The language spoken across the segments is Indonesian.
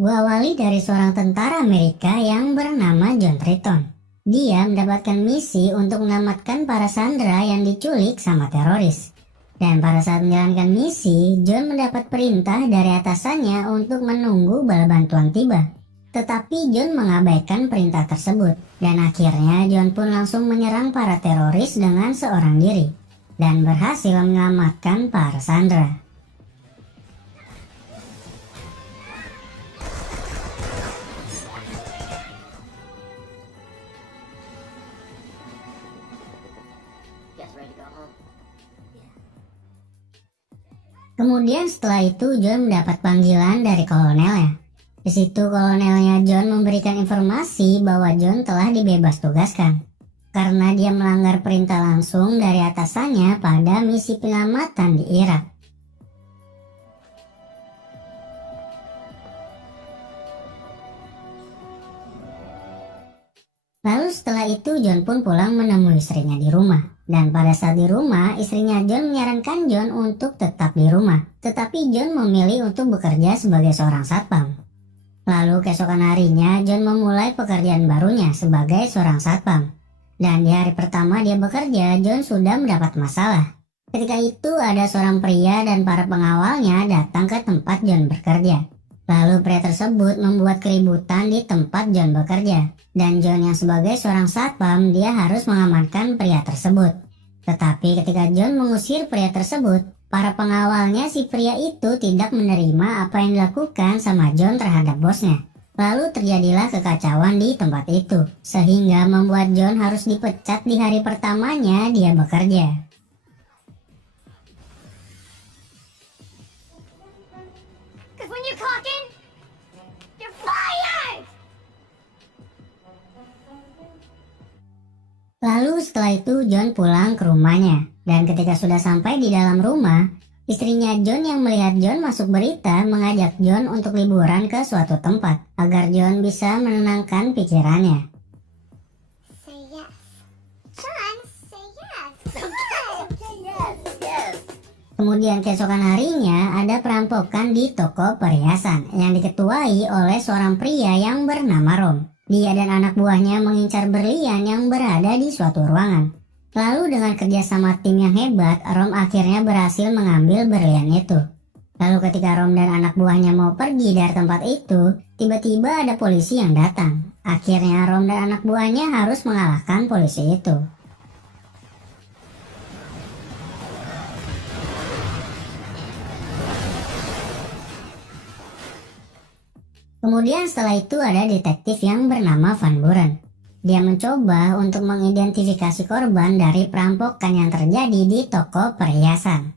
Gua awali dari seorang tentara Amerika yang bernama John Triton. Dia mendapatkan misi untuk menyelamatkan para sandera yang diculik sama teroris. Dan pada saat menjalankan misi, John mendapat perintah dari atasannya untuk menunggu bala bantuan tiba. Tetapi John mengabaikan perintah tersebut. Dan akhirnya John pun langsung menyerang para teroris dengan seorang diri. Dan berhasil menyelamatkan para sandera. Kemudian setelah itu John mendapat panggilan dari kolonelnya. Di situ kolonelnya John memberikan informasi bahwa John telah dibebas tugaskan karena dia melanggar perintah langsung dari atasannya pada misi penyelamatan di Irak. Lalu setelah itu John pun pulang menemui istrinya di rumah. Dan pada saat di rumah, istrinya John menyarankan John untuk tetap di rumah. Tetapi John memilih untuk bekerja sebagai seorang satpam. Lalu keesokan harinya, John memulai pekerjaan barunya sebagai seorang satpam. Dan di hari pertama dia bekerja, John sudah mendapat masalah. Ketika itu ada seorang pria dan para pengawalnya datang ke tempat John bekerja. Lalu pria tersebut membuat keributan di tempat John bekerja. Dan John yang sebagai seorang satpam, dia harus mengamankan pria tersebut. Tetapi ketika John mengusir pria tersebut, para pengawalnya si pria itu tidak menerima apa yang dilakukan sama John terhadap bosnya. Lalu terjadilah kekacauan di tempat itu, sehingga membuat John harus dipecat di hari pertamanya dia bekerja. Lalu setelah itu John pulang ke rumahnya, dan ketika sudah sampai di dalam rumah, istrinya John yang melihat John masuk berita mengajak John untuk liburan ke suatu tempat, agar John bisa menenangkan pikirannya. Kemudian keesokan harinya ada perampokan di toko perhiasan yang diketuai oleh seorang pria yang bernama Rom. Dia dan anak buahnya mengincar berlian yang berada di suatu ruangan. Lalu dengan kerjasama tim yang hebat, Rom akhirnya berhasil mengambil berlian itu. Lalu ketika Rom dan anak buahnya mau pergi dari tempat itu, tiba-tiba ada polisi yang datang. Akhirnya Rom dan anak buahnya harus mengalahkan polisi itu. Kemudian setelah itu ada detektif yang bernama Van Buren. Dia mencoba untuk mengidentifikasi korban dari perampokan yang terjadi di toko perhiasan.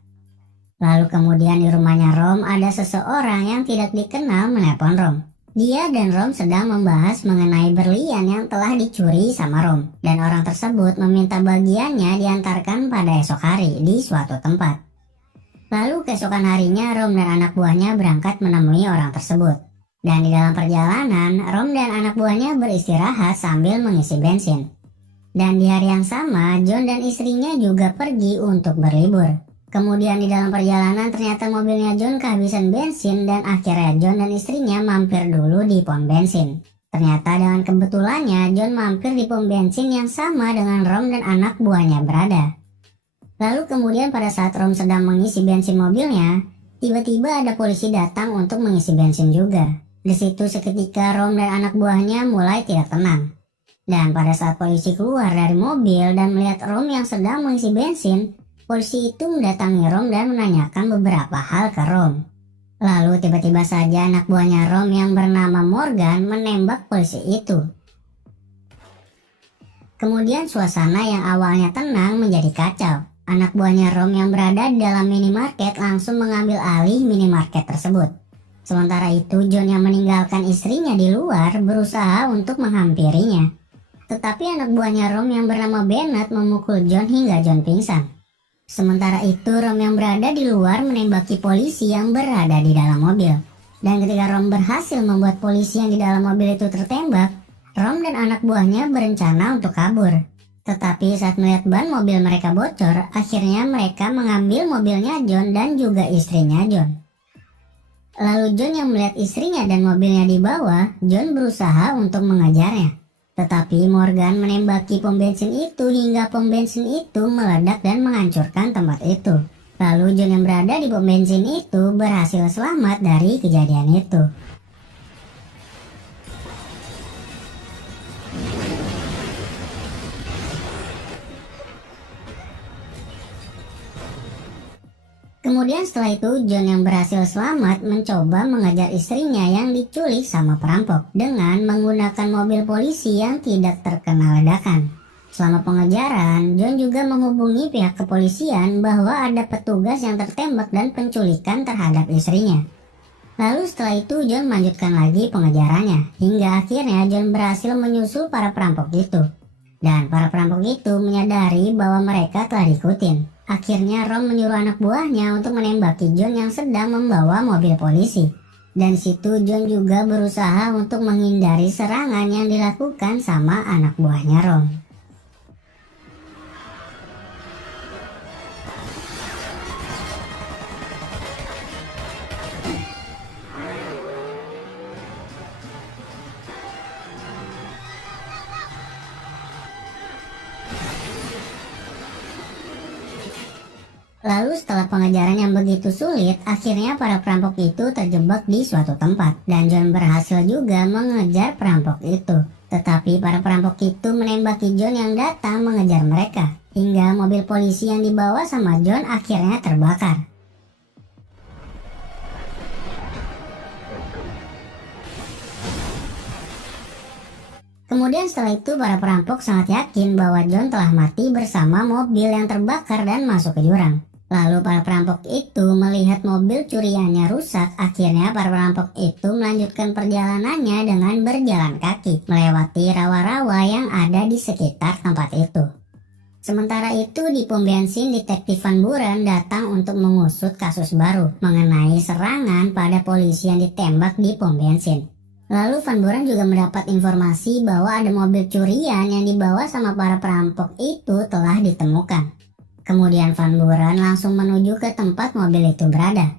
Lalu kemudian di rumahnya Rom ada seseorang yang tidak dikenal menelpon Rom. Dia dan Rom sedang membahas mengenai berlian yang telah dicuri sama Rom. Dan orang tersebut meminta bagiannya diantarkan pada esok hari di suatu tempat. Lalu keesokan harinya Rom dan anak buahnya berangkat menemui orang tersebut. Dan di dalam perjalanan, Rom dan anak buahnya beristirahat sambil mengisi bensin. Dan di hari yang sama, John dan istrinya juga pergi untuk berlibur. Kemudian di dalam perjalanan ternyata mobilnya John kehabisan bensin dan akhirnya John dan istrinya mampir dulu di pom bensin. Ternyata dengan kebetulannya John mampir di pom bensin yang sama dengan Rom dan anak buahnya berada. Lalu kemudian pada saat Rom sedang mengisi bensin mobilnya, tiba-tiba ada polisi datang untuk mengisi bensin juga. Di situ seketika Rom dan anak buahnya mulai tidak tenang. Dan pada saat polisi keluar dari mobil dan melihat Rom yang sedang mengisi bensin, polisi itu mendatangi Rom dan menanyakan beberapa hal ke Rom. Lalu tiba-tiba saja anak buahnya Rom yang bernama Morgan menembak polisi itu. Kemudian suasana yang awalnya tenang menjadi kacau. Anak buahnya Rom yang berada di dalam minimarket langsung mengambil alih minimarket tersebut. Sementara itu John yang meninggalkan istrinya di luar berusaha untuk menghampirinya. Tetapi anak buahnya Rom yang bernama Bennett memukul John hingga John pingsan. Sementara itu Rom yang berada di luar menembaki polisi yang berada di dalam mobil. Dan ketika Rom berhasil membuat polisi yang di dalam mobil itu tertembak, Rom dan anak buahnya berencana untuk kabur. Tetapi saat melihat ban mobil mereka bocor, akhirnya mereka mengambil mobilnya John dan juga istrinya John. Lalu John yang melihat istrinya dan mobilnya dibawa, John berusaha untuk mengejarnya. Tetapi Morgan menembaki pom bensin itu hingga pom bensin itu meledak dan menghancurkan tempat itu. Lalu John yang berada di pom bensin itu berhasil selamat dari kejadian itu. Kemudian setelah itu John yang berhasil selamat mencoba mengejar istrinya yang diculik sama perampok dengan menggunakan mobil polisi yang tidak terkena ledakan. Selama pengejaran, John juga menghubungi pihak kepolisian bahwa ada petugas yang tertembak dan penculikan terhadap istrinya. Lalu setelah itu John melanjutkan lagi pengejarannya hingga akhirnya John berhasil menyusul para perampok itu. Dan para perampok itu menyadari bahwa mereka telah diikutin. Akhirnya Rom menyuruh anak buahnya untuk menembaki John yang sedang membawa mobil polisi. Dan situ John juga berusaha untuk menghindari serangan yang dilakukan sama anak buahnya Rom. Lalu setelah pengejaran yang begitu sulit, akhirnya para perampok itu terjebak di suatu tempat. Dan John berhasil juga mengejar perampok itu. Tetapi para perampok itu menembaki John yang datang mengejar mereka. Hingga mobil polisi yang dibawa sama John akhirnya terbakar. Kemudian setelah itu para perampok sangat yakin bahwa John telah mati bersama mobil yang terbakar dan masuk ke jurang. Lalu para perampok itu melihat mobil curiannya rusak. Akhirnya para perampok itu melanjutkan perjalanannya dengan berjalan kaki melewati rawa-rawa yang ada di sekitar tempat itu. Sementara itu di pom bensin, Detektif Van Buren datang untuk mengusut kasus baru mengenai serangan pada polisi yang ditembak di pom bensin. Lalu Van Buren juga mendapat informasi bahwa ada mobil curian yang dibawa sama para perampok itu telah ditemukan. Kemudian Van Buren langsung menuju ke tempat mobil itu berada.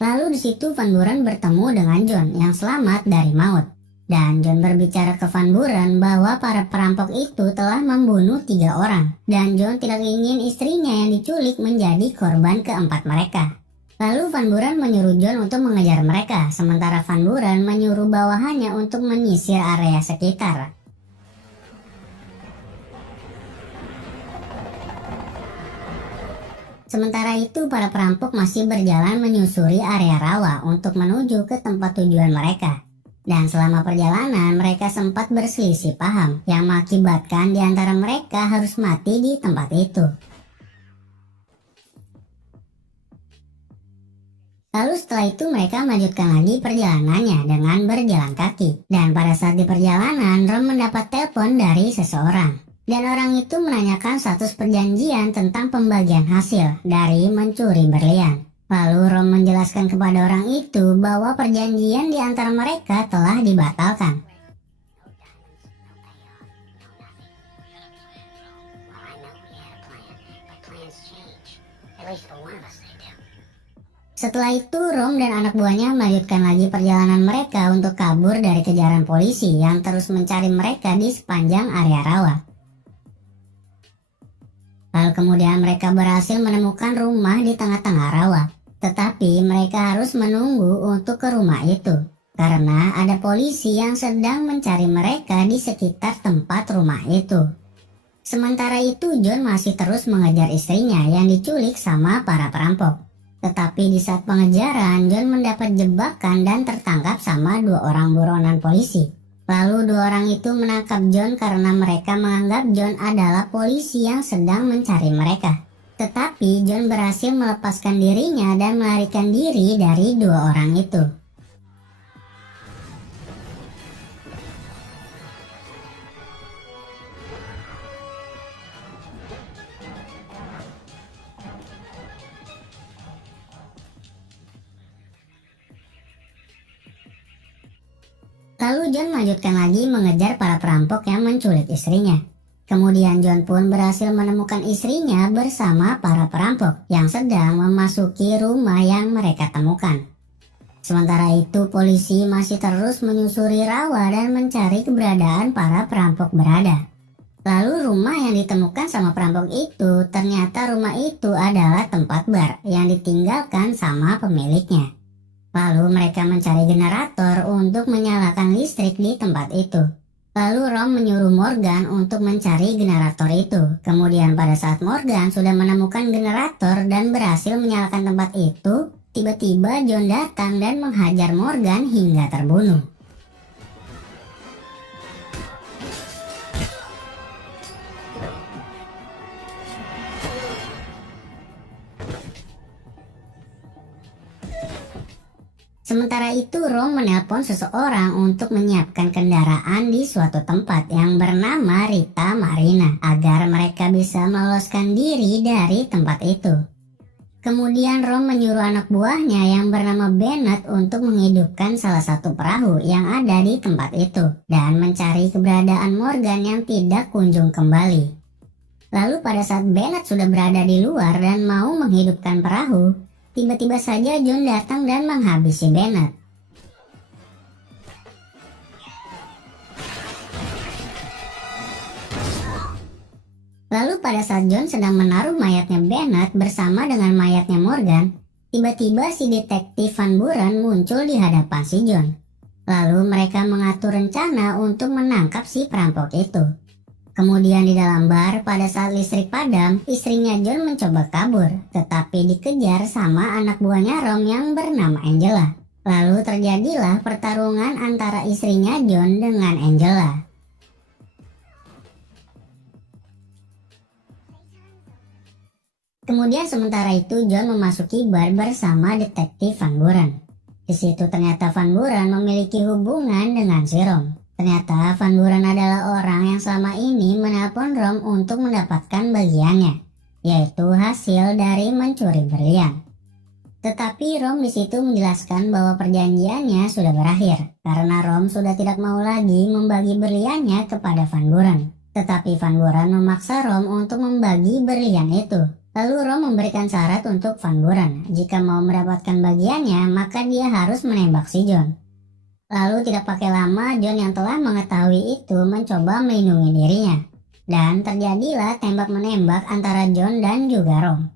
Lalu di situ Van Buren bertemu dengan John yang selamat dari maut. Dan John berbicara ke Van Buren bahwa para perampok itu telah membunuh 3 orang. Dan John tidak ingin istrinya yang diculik menjadi korban keempat mereka. Lalu Van Buren menyuruh John untuk mengejar mereka, sementara Van Buren menyuruh bawahannya untuk menyisir area sekitar. Sementara itu para perampok masih berjalan menyusuri area rawa untuk menuju ke tempat tujuan mereka. Dan selama perjalanan mereka sempat berselisih paham yang mengakibatkan di antara mereka harus mati di tempat itu. Lalu setelah itu mereka melanjutkan lagi perjalanannya dengan berjalan kaki. Dan pada saat di perjalanan Rom mendapat telepon dari seseorang. Dan orang itu menanyakan status perjanjian tentang pembagian hasil dari mencuri berlian. Lalu Rom menjelaskan kepada orang itu bahwa perjanjian di antara mereka telah dibatalkan. Setelah itu Rom dan anak buahnya melanjutkan lagi perjalanan mereka untuk kabur dari kejaran polisi yang terus mencari mereka di sepanjang area rawa. Lalu kemudian mereka berhasil menemukan rumah di tengah-tengah rawa. Tetapi mereka harus menunggu untuk ke rumah itu. Karena ada polisi yang sedang mencari mereka di sekitar tempat rumah itu. Sementara itu John masih terus mengejar istrinya yang diculik sama para perampok. Tetapi di saat pengejaran John mendapat jebakan dan tertangkap sama 2 orang buronan polisi. Lalu 2 orang itu menangkap John karena mereka menganggap John adalah polisi yang sedang mencari mereka. Tetapi John berhasil melepaskan dirinya dan melarikan diri dari 2 orang itu. Lalu John melanjutkan lagi mengejar para perampok yang menculik istrinya. Kemudian John pun berhasil menemukan istrinya bersama para perampok yang sedang memasuki rumah yang mereka temukan. Sementara itu, polisi masih terus menyusuri rawa dan mencari keberadaan para perampok berada. Lalu rumah yang ditemukan sama perampok itu, ternyata rumah itu adalah tempat bar yang ditinggalkan sama pemiliknya. Lalu mereka mencari generator untuk menyalakan listrik di tempat itu. Lalu Rom menyuruh Morgan untuk mencari generator itu. Kemudian pada saat Morgan sudah menemukan generator dan berhasil menyalakan tempat itu, tiba-tiba John datang dan menghajar Morgan hingga terbunuh. Sementara itu, Rom menelpon seseorang untuk menyiapkan kendaraan di suatu tempat yang bernama Rita Marina agar mereka bisa meloloskan diri dari tempat itu. Kemudian Rom menyuruh anak buahnya yang bernama Bennett untuk menghidupkan salah satu perahu yang ada di tempat itu dan mencari keberadaan Morgan yang tidak kunjung kembali. Lalu pada saat Bennett sudah berada di luar dan mau menghidupkan perahu, tiba-tiba saja John datang dan menghabisi Bennett. Lalu pada saat John sedang menaruh mayatnya Bennett bersama dengan mayatnya Morgan, tiba-tiba si detektif Van Buren muncul di hadapan si John. Lalu mereka mengatur rencana untuk menangkap si perampok itu. Kemudian di dalam bar, pada saat listrik padam, istrinya John mencoba kabur, tetapi dikejar sama anak buahnya Rom yang bernama Angela. Lalu terjadilah pertarungan antara istrinya John dengan Angela. Kemudian sementara itu John memasuki bar bersama detektif Van Buren. Di situ ternyata Van Buren memiliki hubungan dengan si Rom. Ternyata Van Buren adalah orang yang selama ini menelpon Rom untuk mendapatkan bagiannya, yaitu hasil dari mencuri berlian. Tetapi Rom di situ menjelaskan bahwa perjanjiannya sudah berakhir karena Rom sudah tidak mau lagi membagi berliannya kepada Van Buren. Tetapi Van Buren memaksa Rom untuk membagi berlian itu. Lalu Rom memberikan syarat untuk Van Buren, jika mau mendapatkan bagiannya maka dia harus menembak si John. Lalu tidak pakai lama John yang telah mengetahui itu mencoba melindungi dirinya. Dan terjadilah tembak-menembak antara John dan juga Rom.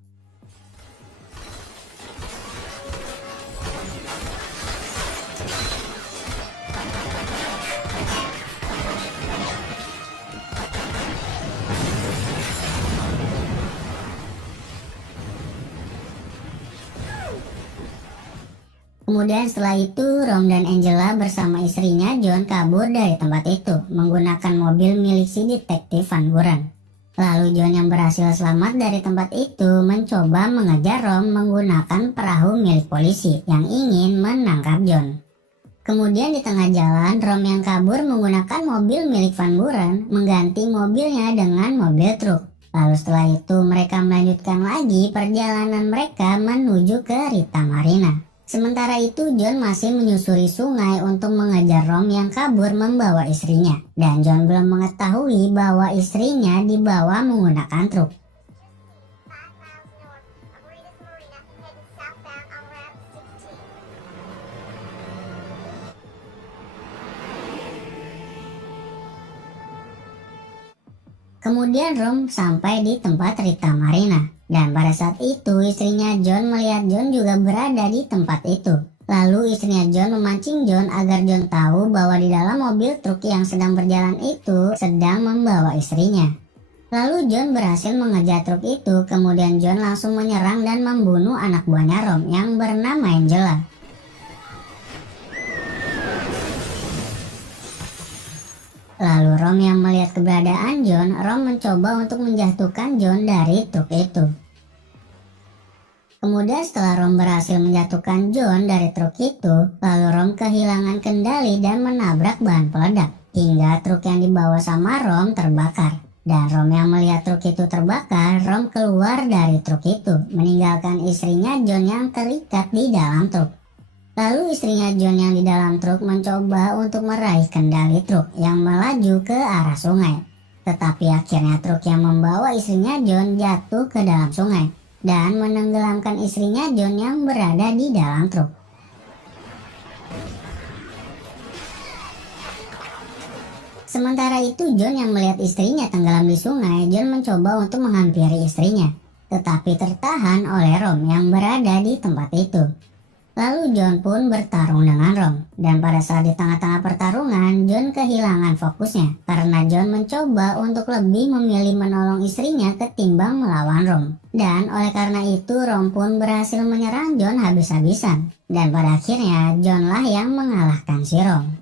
Kemudian setelah itu Rom dan Angela bersama istrinya John kabur dari tempat itu menggunakan mobil milik si detektif Van Buren. Lalu John yang berhasil selamat dari tempat itu mencoba mengejar Rom menggunakan perahu milik polisi yang ingin menangkap John. Kemudian di tengah jalan Rom yang kabur menggunakan mobil milik Van Buren mengganti mobilnya dengan mobil truk. Lalu setelah itu mereka melanjutkan lagi perjalanan mereka menuju ke Rita Marina. Sementara itu John masih menyusuri sungai untuk mengejar Rom yang kabur membawa istrinya. Dan John belum mengetahui bahwa istrinya dibawa menggunakan truk. Kemudian Rom sampai di tempat Rita Marina. Dan pada saat itu istrinya John melihat John juga berada di tempat itu. Lalu istrinya John memancing John agar John tahu bahwa di dalam mobil truk yang sedang berjalan itu sedang membawa istrinya. Lalu John berhasil mengejar truk itu, kemudian John langsung menyerang dan membunuh anak buahnya Rom yang bernama Angela. Lalu Rom yang melihat keberadaan John, Rom mencoba untuk menjatuhkan John dari truk itu. Kemudian setelah Rom berhasil menjatuhkan John dari truk itu, lalu Rom kehilangan kendali dan menabrak bahan peledak, hingga truk yang dibawa sama Rom terbakar. Dan Rom yang melihat truk itu terbakar, Rom keluar dari truk itu, meninggalkan istrinya John yang terikat di dalam truk. Lalu istrinya John yang di dalam truk mencoba untuk meraih kendali truk yang melaju ke arah sungai. Tetapi akhirnya truk yang membawa istrinya John jatuh ke dalam sungai dan menenggelamkan istrinya John yang berada di dalam truk. Sementara itu John yang melihat istrinya tenggelam di sungai, John mencoba untuk menghampiri istrinya, tetapi tertahan oleh Rom yang berada di tempat itu. Lalu John pun bertarung dengan Rom, dan pada saat di tengah-tengah pertarungan, John kehilangan fokusnya karena John mencoba untuk lebih memilih menolong istrinya ketimbang melawan Rom. Dan oleh karena itu Rom pun berhasil menyerang John habis-habisan, dan pada akhirnya John lah yang mengalahkan si Rom.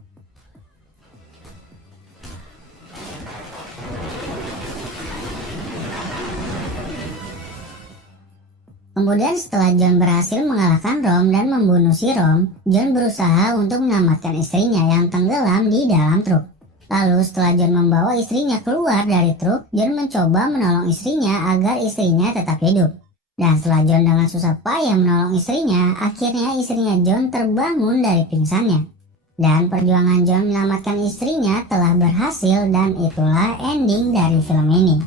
Kemudian setelah John berhasil mengalahkan Rom dan membunuh si Rom, John berusaha untuk menyelamatkan istrinya yang tenggelam di dalam truk. Lalu setelah John membawa istrinya keluar dari truk, John mencoba menolong istrinya agar istrinya tetap hidup. Dan setelah John dengan susah payah menolong istrinya, akhirnya istrinya John terbangun dari pingsannya. Dan perjuangan John menyelamatkan istrinya telah berhasil, dan itulah ending dari film ini.